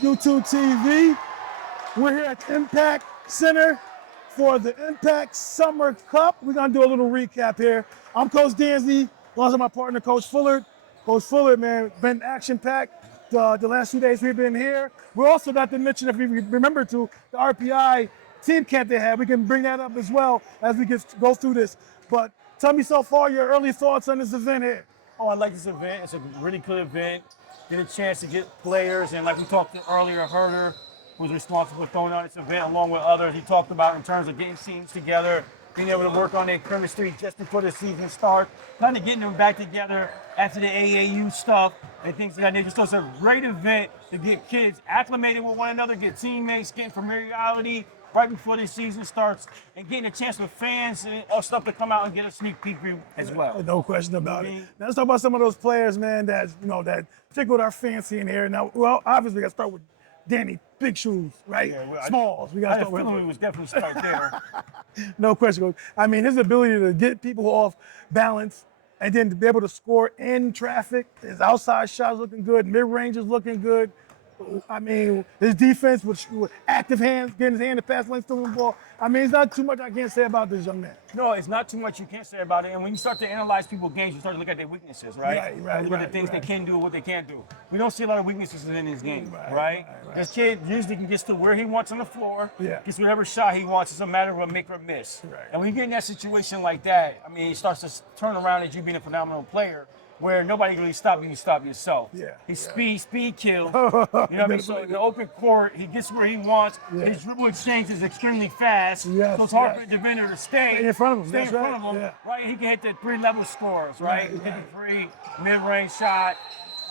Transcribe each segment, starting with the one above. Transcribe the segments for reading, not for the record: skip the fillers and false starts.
U2TV. We're here at the Impact Center for the Impact Summer Cup. We're gonna do a little recap here. I'm Coach Danzy, along with my partner, Coach Fullard. Coach Fullard, man, been action-packed the last 2 days we've been here. We also got to mention, if we remember to, the RPI team camp they had. We can bring that up as well as we go through this. But tell me so far your early thoughts on this event here. Oh, I like this event. It's a really good event. Get a chance to get players, and like we talked earlier, Herder was responsible for throwing on this event along with others. He talked about in terms of getting teams together, being able to work on their chemistry just before the season starts, kind of getting them back together after the AAU stuff and things like that nature. So it's a great event to get kids acclimated with one another, get teammates, getting familiarity right before the season starts, and getting a chance with fans and stuff to come out and get a sneak peek view as well. No question about it. Now let's talk about some of those players, man, that that tickled our fancy in here. Now, well, obviously we got to start with Danny, big shoes, right? Yeah, well, Smalls. We got to start with him. He was definitely start there. No question, Coach. I mean, his ability to get people off balance and then to be able to score in traffic. His outside shots looking good, mid-range is looking good. I mean, his defense with active hands, getting his hand to pass lanes to the ball. I mean, it's not too much I can't say about this young man. No, it's not too much you can't say about it. And when you start to analyze people's games, you start to look at their weaknesses, right? Look at the things they can do and what they can't do. We don't see a lot of weaknesses in his game, right? This kid usually can get to where he wants on the floor, gets whatever shot he wants. It's a matter of a make or miss. And when you get in that situation like that, I mean, it starts to turn around as you being a phenomenal player, where nobody really stops you, you stop yourself. He's speed kill. You know what I mean? So in the open court, he gets where he wants. His dribble exchange is extremely fast. So it's hard for the defender to stay in front of him. Stay in front of him, right? He can hit the three-level scores, right? He can hit the free, mid-range shot,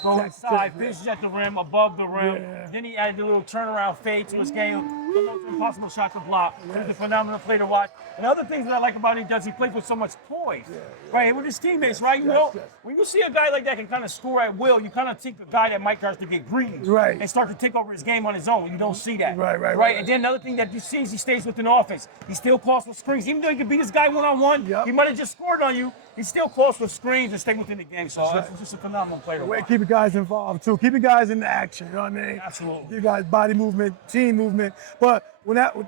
go inside, finishes at the rim, above the rim. Then he added a little turnaround fade to his game. Almost impossible shot to block. He's a phenomenal player to watch. And other things that I like about him is he plays with so much poise, right? With his teammates, right? You know, when you see a guy like that can kind of score at will, you kind of think a guy that might start to get greedy and start to take over his game on his own. You don't see that, right? And then another thing that you see is he stays within offense. He still calls for screens. Even though he can beat this guy one-on-one, he might have just scored on you. He still calls for screens and stay within the game. So it's just a phenomenal player. Way to keep you guys involved too. Keep you guys in the action. You know what I mean? Absolutely. You guys body movement, team movement. But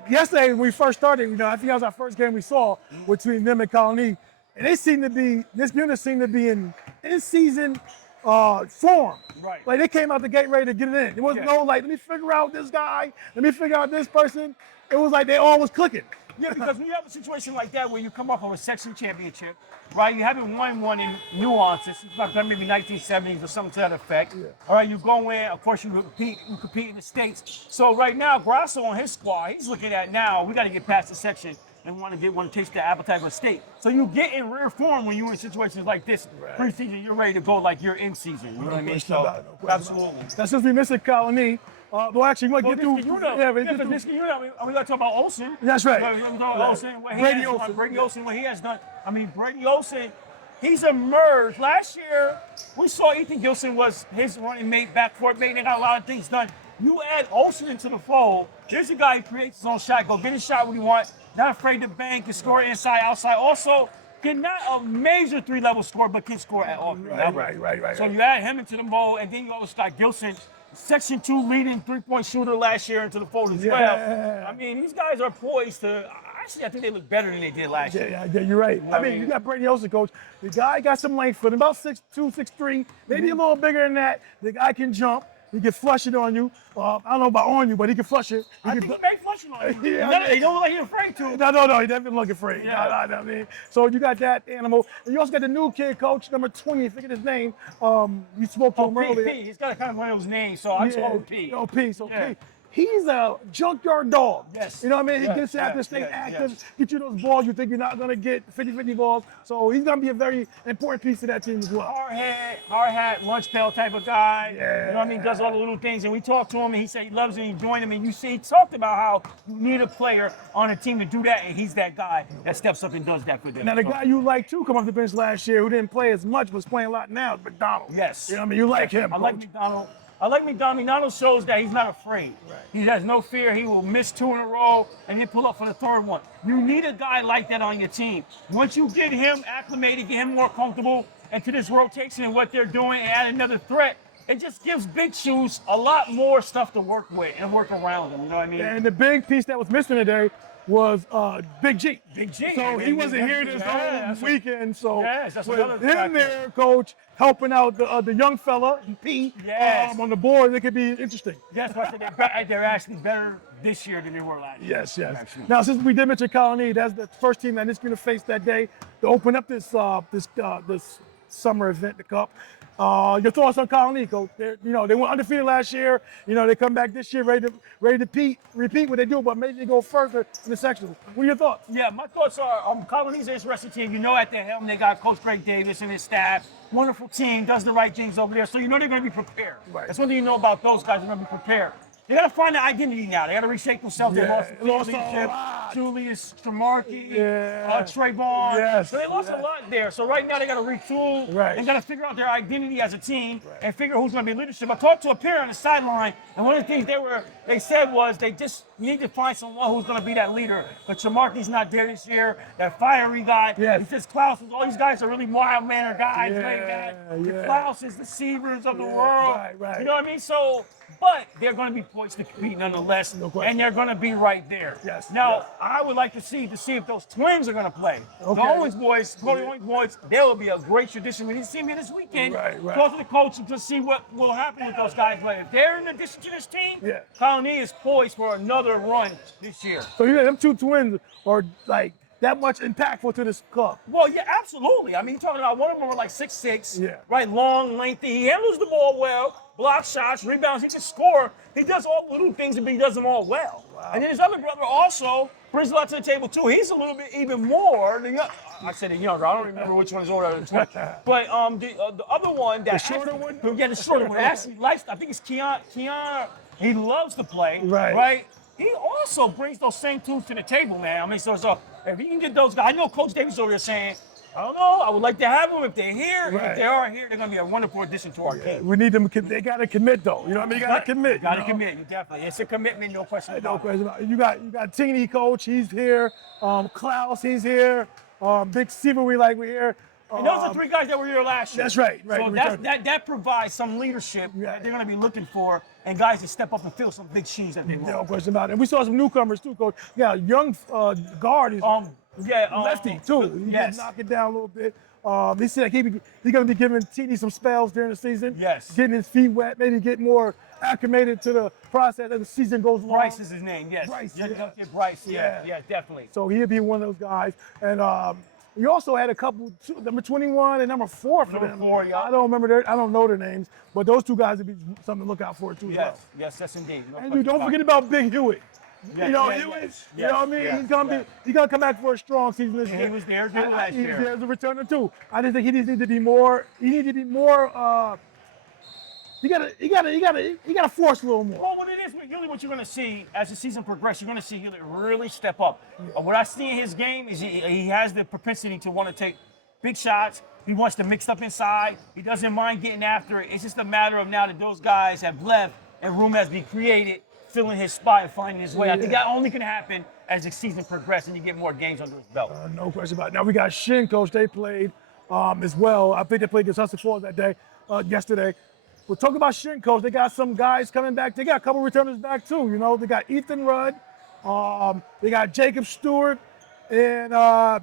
yesterday when we first started, I think that was our first game we saw between them and Colony, and this unit seemed to be in season form. Like they came out the gate ready to get it in. There was no like, let me figure out this guy, let me figure out this person. It was like they all was clicking. Yeah, because when you have a situation like that where you come off of a section championship, right? You haven't won one in nuances. It's like maybe 1970s or something to that effect. All right, you go in, of course you compete in the States. So right now, Grasso on his squad, he's looking at now, we got to get past the section and want to taste the appetite of a state. So you get in rare form when you're in situations like this. Preseason, you're ready to go like you're in season. You know what I mean? So, absolutely. Now, since we missed Colony, well, actually, we might get through. We got to talk about Olsen. That's right. Brady Olsen, what he has done. I mean, Brady Olsen, he's emerged. Last year, we saw Ethan Gilson was his running mate, backcourt mate. They got a lot of things done. You add Olsen into the fold. Here's a guy who creates his own shot. Go get his shot when you want. Not afraid to bang. Can score inside, outside. Also, not a major three-level score, but can score at all. Right. So you add him into the mold, and then you also got Gilson, Section 2 leading three-point shooter last year, into the fold as well. I mean, these guys are poised to. Actually, I think they look better than they did last year. Yeah, you're right. I mean, you got Brady Olsen, coach. The guy got some length for him, about 6'2", 6'3", maybe a little bigger than that. The guy can jump. He can flush it on you. I don't know about on you, but he can flush it. I think he may flush it on you. He don't look like he's afraid to. No, he doesn't look afraid. I mean, so you got that animal. And you also got the new kid, coach, number 20, I forget his name. You spoke to him earlier. P. He's got kind of one of those names, so I just call him P. P. So P. He's a junkyard dog. Yes. You know what I mean? He gets after, stay active, get you those balls you think you're not going to get, 50-50 balls. So he's going to be a very important piece of that team as well. Hard hat, lunch pail type of guy. You know what I mean? Does all the little things. And we talked to him, and he said he loves it and enjoying him. And you see, he talked about how you need a player on a team to do that, and he's that guy that steps up and does that for them. Now, the guy you like, too, come off the bench last year, who didn't play as much, was playing a lot now, is McDonald. Yes. You know what I mean? You like him, I like McDonald. I like McDonald. McDonald shows that he's not afraid. He has no fear. He will miss 2 in a row and then pull up for the third one. You need a guy like that on your team. Once you get him acclimated, get him more comfortable into this rotation and what they're doing, and add another threat, it just gives Big Shoes a lot more stuff to work with and work around them. You know what I mean? And the big piece that was missing today was Big G. Big G. So he wasn't here this whole weekend. So that's with another him factor. there, coach, helping out the young fella, P, Yes. on the board, it could be interesting. Yes, but they're actually better this year than they were last year. Yes, yes. Actually. Now, since we did mention Colony, that's the first team that is going to face that day to open up this summer event, the Cup. Your thoughts on Colony, Coach? They went undefeated last year. They come back this year ready to repeat what they do, but maybe they go further in the sections. What are your thoughts? Yeah, my thoughts are Colony's an interesting team. At the helm they got Coach Greg Davis and his staff. Wonderful team, does the right things over there. So they're going to be prepared. Right. That's one thing you know about those guys. They're going to be prepared. They got to find their identity now. They got to reshape themselves. They lost leadership. Julius, Tremarky, Trayvon. Yes, So they lost a lot there. So right now they got to retool. Right. They got to figure out their identity as a team and figure who's going to be leadership. I talked to a peer on the sideline, and one of the things they said was they just need to find someone who's going to be that leader. But Tremarky's not there this year. That fiery guy. Yes. He says Klaus. All these guys are really mild-mannered guys. Yeah. Klaus is the Seavers of the world. Right. You know what I mean? So. But they're going to be poised to compete nonetheless, and they're going to be right there. Yes. Now, I would like to see if those twins are going to play. Okay. The Owens boys, Cody Owens boys, they will be a great tradition. We didn't see me this weekend. Right. Talk to the coach and just see what will happen with those guys. But if they're in addition to this team, Colony is poised for another run this year. So them two twins are like that much impactful to this club. Well, yeah, absolutely. I mean, you're talking about one of them are like 6'6", Yeah. right? Long, lengthy. He handles the ball well, block shots, rebounds. He can score. He does all the little things, but he does them all well. Wow. And then his other brother also brings a lot to the table too. He's a little bit even more than I said the younger. I don't remember which one is older than 20. But the other one, that the shorter one. Yeah, the shorter one. Actually likes. I think it's Keon. He loves to play. Right. He also brings those same tools to the table, man. I mean, so if he can get those guys, I know Coach Davis over there saying, I don't know, I would like to have them if they're here. Right. If they are here, they're going to be a wonderful addition to our team. We need them. They got to commit, though. You know what I mean? You got to commit. Got to commit. You definitely. It's a commitment, no question about it. No question about it. You got Teeny Coach. He's here. Klaus, he's here. Big Steven, we're here. And those are three guys that were here last year. That's right. So that provides some leadership that they're going to be looking for, and guys to step up and fill some big shoes that they want. No question about it. And we saw some newcomers too, Coach. Yeah, young guard is lefty too. He can knock it down a little bit. He said he's going to be giving Teeny some spells during the season. Yes. Getting his feet wet, maybe get more acclimated to the process as the season goes along. Bryce is his name. Yes. Bryce. Bryce. Yeah, definitely. So he'll be one of those guys. And we also had a couple, number 21 and number 4 for them. Number 4, yeah. I don't know their names, but those two guys would be something to look out for too as well. Yes, indeed. No And don't forget about Big Hewitt. Yes, Hewitt, yes, you know what I mean? yes, He's gonna come back for a strong season this year. He was there good last year. He was there as a returner too. I just think he needs to be more. You gotta force a little more. Well, what it is, really what you're going to see as the season progresses, you're going to see him really step up. What I see in his game is he has the propensity to want to take big shots. He wants to mix up inside. He doesn't mind getting after it. It's just a matter of now that those guys have left and room has been created, filling his spot and finding his way. I think that only can happen as the season progresses and you get more games under his belt. No question about it. Now we got Shin, Coach. They played as well. I think they played against Hudson Falls that day, yesterday. We'll talk about Shin, Coach. They got some guys coming back. They got a couple returners back too. They got Ethan Rudd. They got Jacob Stewart and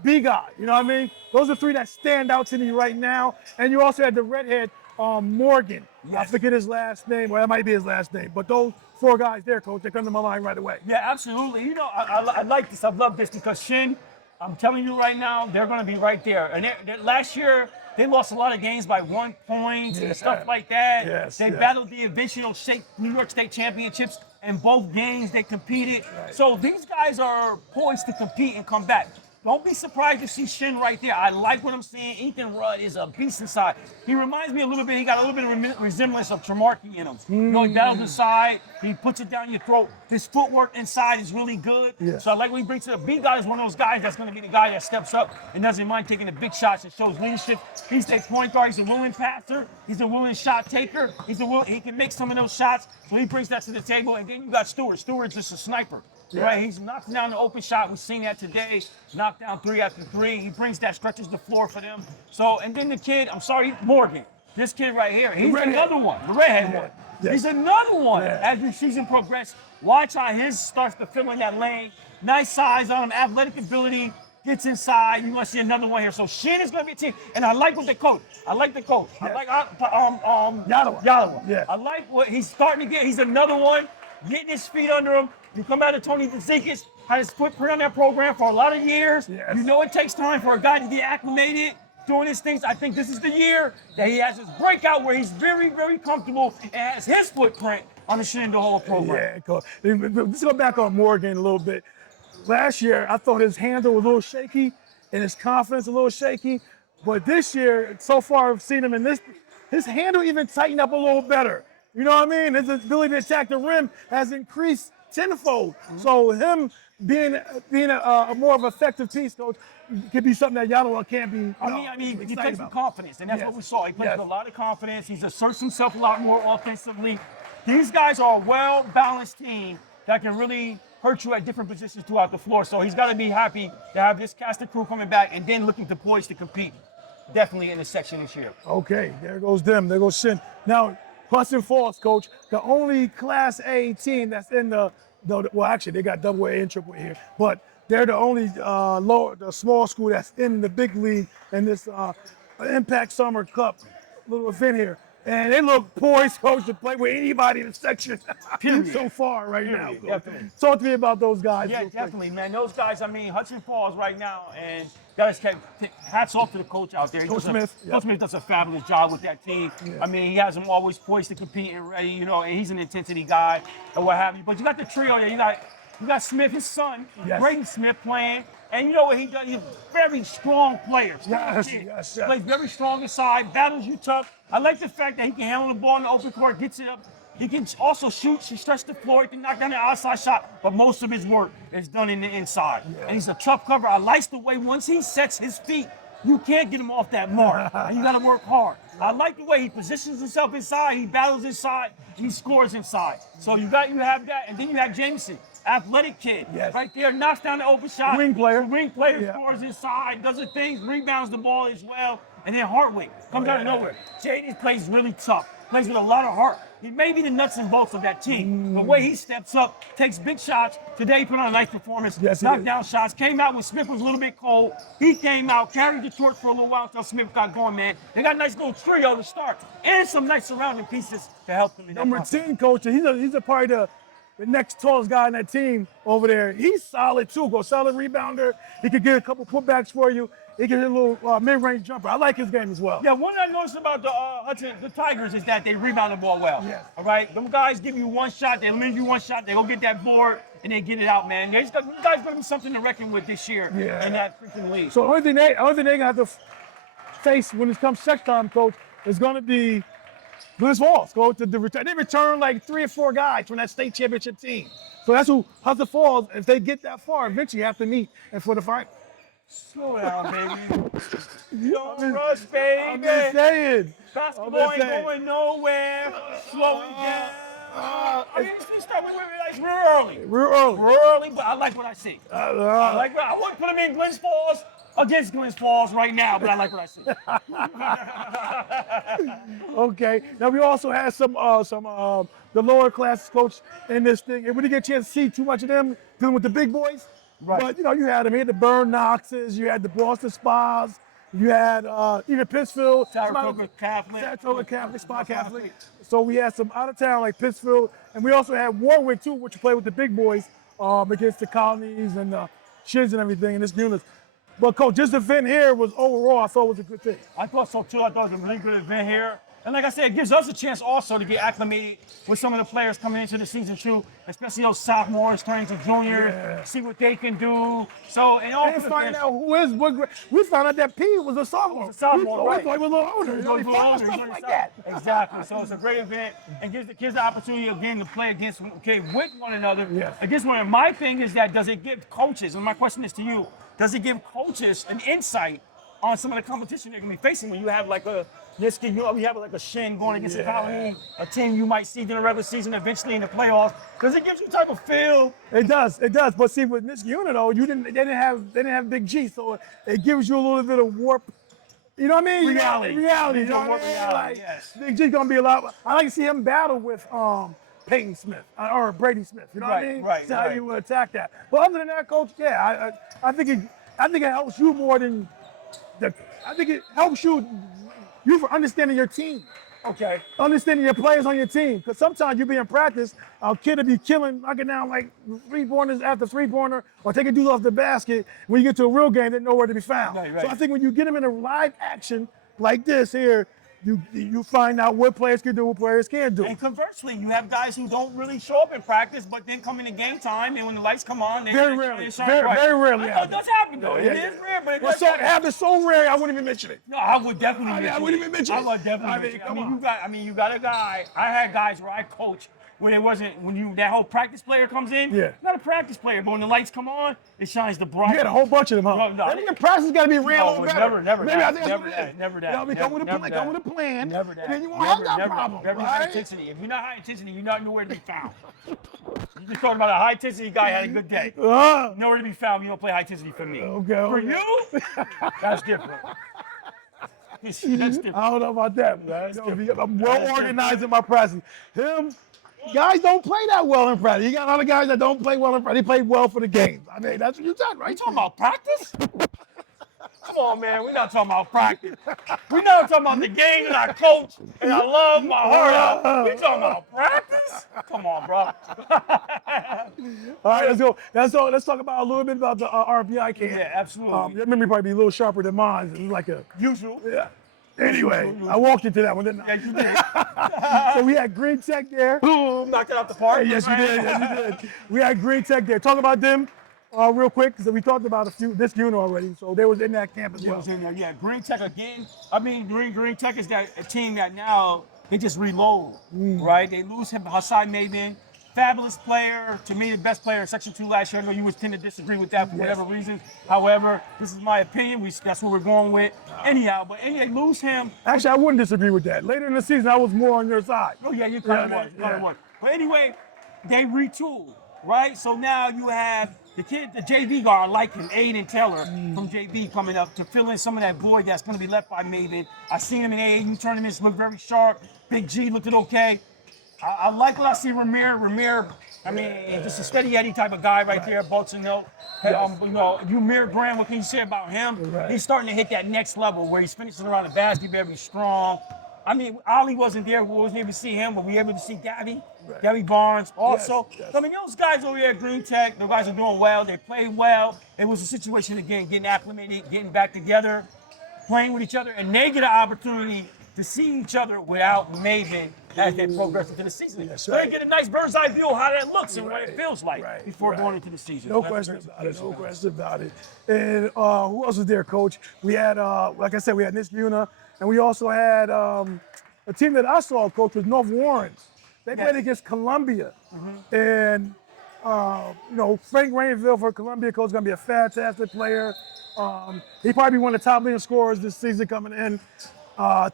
B-God. You know what I mean? Those are 3 that stand out to me right now. And you also had the redhead, Morgan. Yes. I forget his last name. Well, that might be his last name. But those 4 guys there, Coach, they come to my mind right away. Yeah, absolutely. I like this. I love this because Shin, I'm telling you right now, they're going to be right there. And last year, they lost a lot of games by 1 point and stuff like that. They battled the eventual New York State Championships, and both games they competed. So these guys are poised to compete and come back. Don't be surprised to see Shin right there. I like what I'm seeing. Ethan Rudd is a beast inside. He reminds me a little bit, he got a little bit of resemblance of Tremarky in him. He battles inside, he puts it down your throat. His footwork inside is really good. So I like what he brings to the big guy. Is one of those guys that's going to be the guy that steps up and doesn't mind taking the big shots and shows leadership. He's a point guard. He's a willing passer. He's a willing shot taker. He can make some of those shots. So he brings that to the table. And then you got Stewart. Stewart's just a sniper. Right, he's knocking down the open shot. We've seen that today. Knocked down 3 after 3. He brings that, stretches the floor for them. So, and then the kid, Morgan. This kid right here, he's redhead. another one, the redhead one. Yeah. He's another one. Yeah. As the season progresses, watch how his starts to fill in that lane. Nice size on him, athletic ability, gets inside. You want to see another one here. So Shin is going to be a team. And I like what they coach. I like the coach. Yeah. I like Yadawa. Yeah. I like what he's starting to get. He's another one, getting his feet under him. You come out of Tony DeZekis, had his footprint on that program for a lot of years. Yes. You know it takes time for a guy to get acclimated, doing his things. I think this is the year that he has his breakout where he's very, very comfortable and has his footprint on the Shenandoah Hall program. Yeah, cool. Let's go back on Morgan a little bit. Last year, I thought his handle was a little shaky and his confidence a little shaky. But this year, so far, I've seen him in this, his handle even tightened up a little better. You know what I mean? His ability to attack the rim has increased tenfold. So him being a more of an effective piece, coach, could be something that Yadawa can't be. I mean, he plays with about. confidence, and that's Yes. what we saw. He plays Yes. with a lot of confidence. He's asserts himself a lot more offensively. These guys are a well-balanced team that can really hurt you at different positions throughout the floor. So he's got to be happy to have this cast of crew coming back and then looking to poise to compete. Definitely in the section this year. Okay, there goes them. There goes Shin. Now, Hudson Falls, coach, the only Class A team that's in the well, actually, they got double A and triple A here, but they're the only the small school that's in the big league in this Impact Summer Cup little event here. And they look poised, coach, to play with anybody in the section so far right now. Period, definitely. Talk to me about those guys. Yeah, real quick. definitely, man. Those guys, I mean, Hudson Falls right now, and guys, hats off to the coach out there. Coach Smith. Coach Smith does a fabulous job with that team. Yeah. I mean, he has them always poised to compete and ready, you know, and he's an intensity guy and what have you. But you got the trio there. You got Smith, his son, Yes. Braden Smith playing. And you know what he does? He's a very strong player. Yes, Kid. yes, yes. Plays very strong inside, battles you tough. I like the fact that he can handle the ball in the open court, gets it up. He can also shoot, he stretch the floor, he can knock down the outside shot, but most of his work is done in the inside. Yeah. And he's a tough cover. I like the way once he sets his feet, you can't get him off that mark. And you gotta work hard. I like the way he positions himself inside, he battles inside, he scores inside. So you have that, and then you have Jameson. Athletic kid, Yes. right there, knocks down the open shot. Wing player. Wing player Yeah. scores inside, does the things, rebounds the ball as well. And then Hartwig comes out of nowhere. Jaden plays really tough, plays with a lot of heart. He may be the nuts and bolts of that team. The way he steps up, takes big shots. Today he put on a nice performance, Yes, he knocked did. down shots, came out when Smith was a little bit cold. He came out, carried the torch for a little while until Smith got going, man. They got a nice little trio to start and some nice surrounding pieces to help them in that Number process. 10, coach, he's a probably the next tallest guy on that team over there. He's solid too, solid rebounder. He could get a couple putbacks for you. He can hit a little mid-range jumper. I like his game as well. Yeah, one thing I noticed about the Tigers is that they rebound the ball well. Yes. All right, them guys give you one shot, they lend you one shot, they go get that board and they get it out, man. You guys gonna be something to reckon with this year Yeah. in that freaking league. So the only thing they gonna have to face when it comes stretch time, coach, is gonna be Bliss Falls. Coach, they return like 3 or 4 guys from that state championship team. So that's who Hudson Falls. If they get that far, eventually have to meet and for the final. Slow down, baby. Don't rush, baby. I'm just saying. Basketball ain't going nowhere. Slow it down. I mean, you start with real early. Real early. Real early, but I like what I see. I wouldn't put him in Glens Falls against Glens Falls right now, but I like what I see. Okay. Now we also had some the lower classes coach in this thing, and we didn't get a chance to see too much of them dealing with the big boys. Right. But you had them. You had the Burn Knoxes, you had the Boston Spas, you had even Pittsfield, Saratoga Catholic. Saratoga Catholic, Spa Catholic. So we had some out of town like Pittsfield, and we also had Warwick too, which played with the big boys against the Colonies and the Shins and everything in this unit. But coach, this event here was overall, I thought was a good thing. I thought so too. I thought it was a really good event here. And like I said, it gives us a chance also to get acclimated with some of the players coming into the season too, especially those sophomores turning to juniors, Yeah. see what they can do. So, And find out who is what grade. We found out that P was a sophomore. A sophomore, we right. thought he was a little older. We found stuff like that. Exactly. So it's a great event and gives the kids the opportunity again to play with one another. Yes. Against one another. My thing is that does it give coaches, and my question is to you, does it give coaches an insight on some of the competition they're gonna be facing when you have like we have like a Shin going against a Colony, a team you might see during the regular season, eventually in the playoffs, because it gives you type of feel. It does. But see, with this unit though, they didn't have Big G, so it gives you a little bit of warp You know what I mean? Reality. Reality. You He's know gonna what I work mean? reality, Like, yes. Big G's gonna be a lot. I like to see him battle with Peyton Smith or Brady Smith. You know what I Right, mean? right, See how right. you would attack that. But other than that, coach, yeah, I think it helps you more than I think it helps you for understanding your team. Okay. Understanding your players on your team. Because sometimes you be in practice, a kid will be knocking down like three-pointers after three-pointer or taking dudes off the basket. When you get to a real game, they're nowhere to be found. Right, So right. I think when you get them in a live action like this here, you find out what players can do, what players can't do. And conversely, you have guys who don't really show up in practice, but then come into game time, and when the lights come on, they Very they rarely. shine Very, bright. very rarely I know it does happen though. Yeah, It yeah. is rare, but it Well, does so it happen. happens so rare, I wouldn't even mention it. No, I would definitely mention I wouldn't even mention I it. would definitely I mean, mention it. come on. You got a guy. I had guys where I coach where it wasn't that whole practice player comes in. Yeah. Not a practice player, but when the lights come on, it shines the bright. You had a whole bunch of them, huh? No, Maybe the practice got to be real No, better. never Maybe that. I think that's Never what it that. is. Never that. You know, we come with a plan. Never that. And then you won't have that problem. Never high Right? intensity. If you're not high intensity, you're not nowhere to be found. You just talking about a high intensity guy had a good day. Nowhere to be found. You don't play high intensity for me. Okay. For you, that's different. That's different. I don't know about that. That's You know, different. I'm well organized in my practice. Guys don't play that well in practice. You got other guys that don't play well in practice. They play well for the games. I mean, that's what you're talking, right? You talking about practice? Come on, man. We're not talking about practice. We're not talking about the game and I coach and I love my heart out. We talking about practice? Come on, bro. All right, let's go. Let's talk about a little bit about the RPI camp. Yeah, absolutely. Your memory probably be a little sharper than mine. It's like a Usual. yeah. Anyway, I walked into that one, didn't I? Yeah, you did. So we had Green Tech there. Boom, knocked it out the park. Yes, you did. Yes, you did. We had Green Tech there. Talk about them real quick, because we talked about this unit already. So they was in that camp as Yeah, well. was in there. Yeah, Green Tech again. I mean, Green Tech is a team that now they just reload, right? They lose him, Hassan Maven, fabulous player, to me the best player in Section 2 last year. I know you would tend to disagree with that for whatever reason. However, this is my opinion. That's what we're going with. Anyhow, but anyway, lose him. Actually, I wouldn't disagree with that. Later in the season, I was more on your side. Oh yeah, you kind of Yeah, was. You kind of yeah. was. But anyway, they retooled, right? So now you have the kid, the JV guard, like him, Aiden Taylor from JV coming up to fill in some of that void that's going to be left by Maven. I seen him in AAU tournaments, looked very sharp. Big G looked okay. I like what I see Ramir, I mean, just a steady Eddie type of guy right there, Bolton Hill. Umir Graham, what can you say about him? Right. He's starting to hit that next level where he's finishing around the basket very strong. I mean, Ali wasn't there. We wasn't able to see him, but we were able to see Gabby Barnes also. Yes. So, I mean, those guys over there at Green Tech, those guys are doing well. They played well. It was a situation, again, getting acclimated, getting back together, playing with each other, and they get an opportunity to see each other without Maven as they progress into the season. That's So right. they get a nice bird's eye view of how that looks and what it feels like Right, before right. going into the season. No That's question great. about it. No question about it. And who else was there, Coach? We had, like I said, we had Niskuna, and we also had a team that I saw, Coach, was North Warrens. They played against Columbia, and Frank Rainville for Columbia, Coach, is going to be a fantastic player. He probably be one of the top leading scorers this season coming in.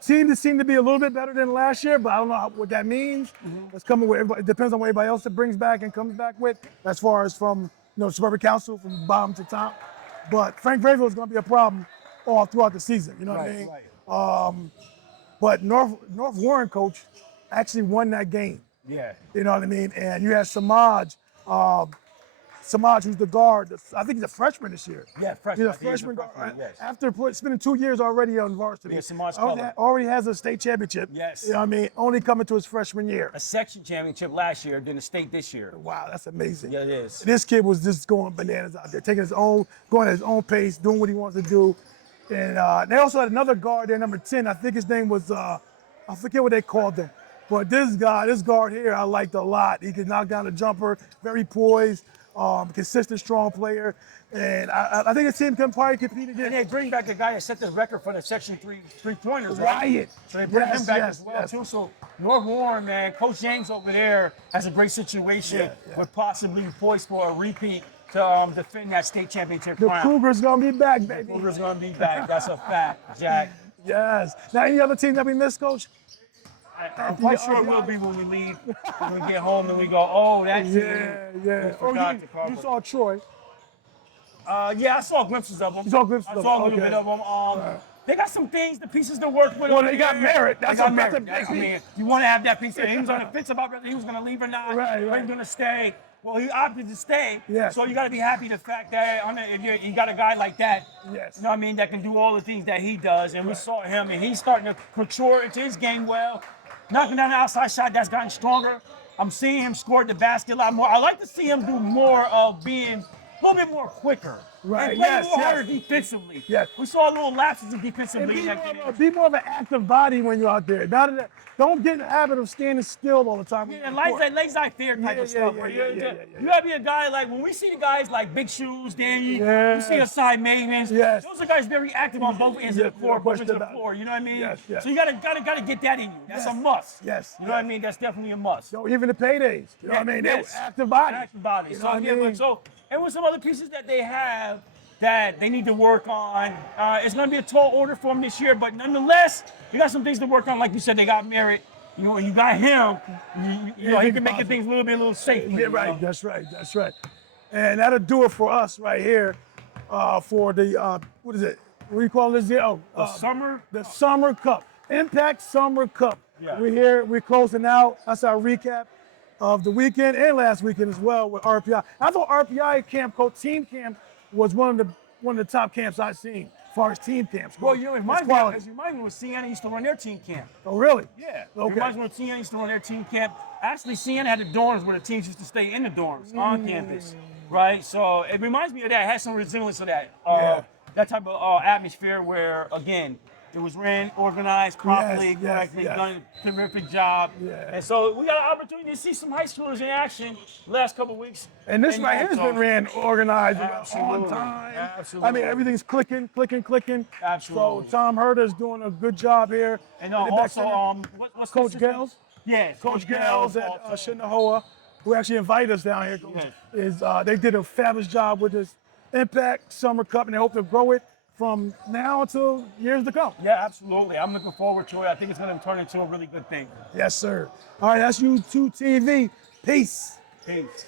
Team that seemed to be a little bit better than last year, but I don't know what that means. It's coming with everybody. It depends on what everybody else that brings back and comes back with, as far as from suburban council from bottom to top. But Frank Rainville is going to be a problem all throughout the season. You know what I mean? Right. But North Warren, Coach, actually won that game. Yeah. You know what I mean? And you had Samaj, who's the guard. I think he's a freshman this year. Yeah, freshman. He's a freshman guard. Yes. After spending 2 years already on varsity. Yeah, Samaj already has a state championship. Yes. You know what I mean? Only coming to his freshman year. A section championship last year, then the state this year. Wow, that's amazing. Yeah, it is. This kid was just going bananas out there, going at his own pace, doing what he wants to do. And they also had another guard there, number 10. I think his name was, I forget what they called him. But this guard here, I liked a lot. He could knock down a jumper, very poised, consistent, strong player. And I think his team can probably compete again. And they bring back the guy that set the record for the Section 3-pointers, right? Riot. So they bring him back Yes, as well, yes. too. So North Warren, man, Coach James over there has a great situation with possibly poised for a repeat to defend that state championship The crown. Cougars gonna be back, baby. Cougars going to be back. That's a fact, Jack. Yes. Now, any other team that we missed, Coach? I'm quite sure it will be when we leave. When we get home and we go, oh, that's Yeah. Oh, you saw Troy. Yeah, I saw glimpses of them. You saw glimpses I of saw them, a little okay. bit of them. they got some things, the pieces to work with. Well, they got merit. That's a big I mean, piece. you want to have that piece. He was on the fence about whether he was going to leave or not. Right, Or right. he's going to stay. Well, he opted to stay. Yes. So you got to be happy the fact that if you got a guy like that, Yes. you know what I mean, that can do all the things that he does. And we saw him, and he's starting to mature into his game well, knocking down the outside shot that's gotten stronger. I'm seeing him score the basket a lot more. I like to see him do more of being a little bit more quicker. Right, And play yes, more yes. harder defensively. Yes. We saw a little lapses And defensively. be more of an active body when you're out there. Don't get in the habit of standing still all the time. Yeah, laissez-faire type of stuff. You gotta be a guy like when we see the guys like Big Shoes, Danny, we see Asai Mavens. Yes. Those are guys very active on both ends of the floor, both ends of the about it. floor. You know what I mean? Yes, yes. So you gotta get that in you. That's a must. Yes, You know what I mean? That's definitely a must. So even the paydays, you know what I mean? They were active bodies. Active bodies. You know So what I mean? and with some other pieces that they have that they need to work on. It's going to be a tall order for them this year, but nonetheless, you got some things to work on. Like you said, they got merit. You know, you got him. You know, he can make the things a little safer. Yeah, right. You know? That's right. That's right. And that'll do it for us right here for the, what is it? What do you call this? The Summer Cup. Impact Summer Cup. Yeah. We're here. We're closing out. That's our recap of the weekend and last weekend as well with RPI. I thought RPI team camp was one of the top camps I've seen as far as team camps. Well, it reminds me when Sienna used to run their team camp. Oh, really? Yeah. Okay. It reminds me when Sienna used to run their team camp. Actually, Sienna had the dorms where the teams used to stay in the dorms on campus, right? So it reminds me of that. It has some resemblance to that. That type of atmosphere where, again, it was ran, organized properly, correctly, done a terrific job. Yeah. And so we got an opportunity to see some high schoolers in action the last couple of weeks. And this right here has been ran, organized, on time. Absolutely. I mean, everything's clicking. Absolutely. So Tom Herter's doing a good job here. And also, what's Coach Gales? Yeah, Coach Gales at Shenandoah, who actually invited us down here, they did a fabulous job with this Impact Summer Cup, and they hope to grow it from now until years to come. Yeah, absolutely. I'm looking forward to it. I think it's going to turn into a really good thing. Yes, sir. All right, that's U2TV. Peace. Peace.